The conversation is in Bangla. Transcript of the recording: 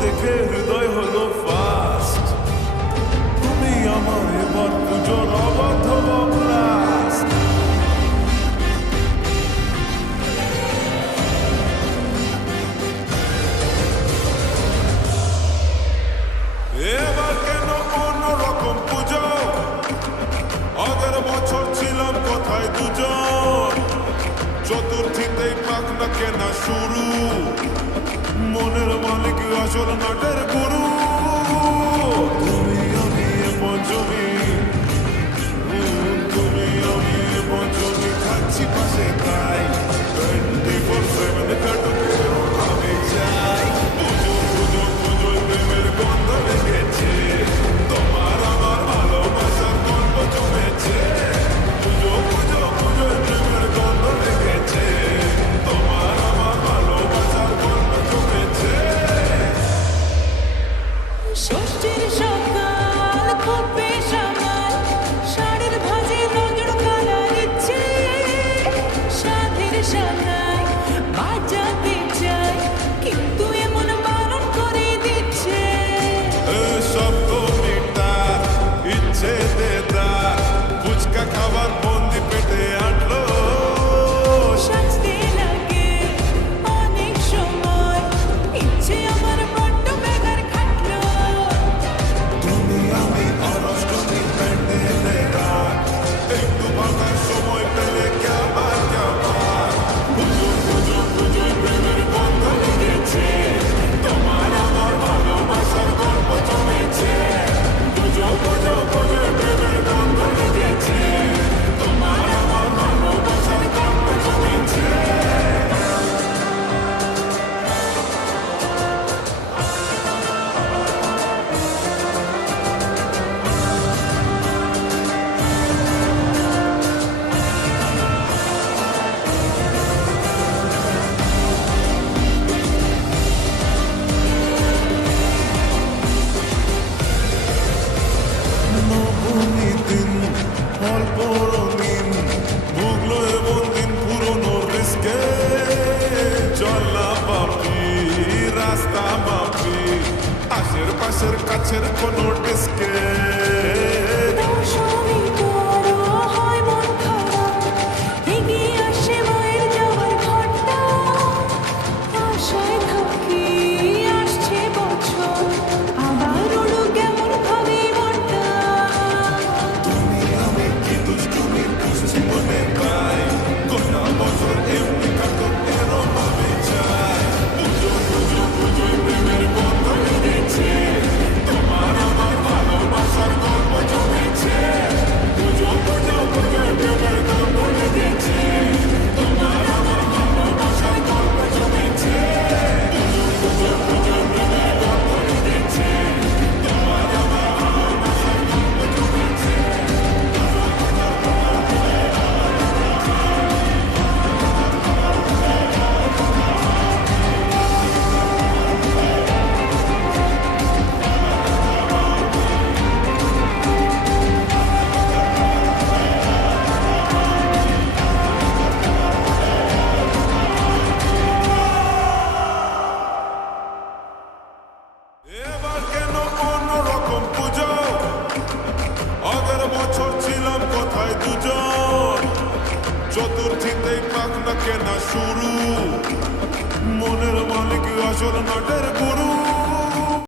দেখে হৃদয় হলো ফাস্ট তুমি আমার এবার পুজোর অবাধ এবার কেন কোন রকম পুজো? আগের বছর ছিলাম কোথায় দুজন। চতুর্থীতেই পাক না কেনা শুরু। মনের মালিক আসল নাটের গুরু। তুমি আমি পঞ্চমী। তুমি আমি পঞ্চমী। খাচ্ছি পাশে তাই Shut up. কাছের কাছের কোনো ডিস্কে জিতেই পাক না কেনা শুরু। মনের মালিক আসল নাটের গুরু।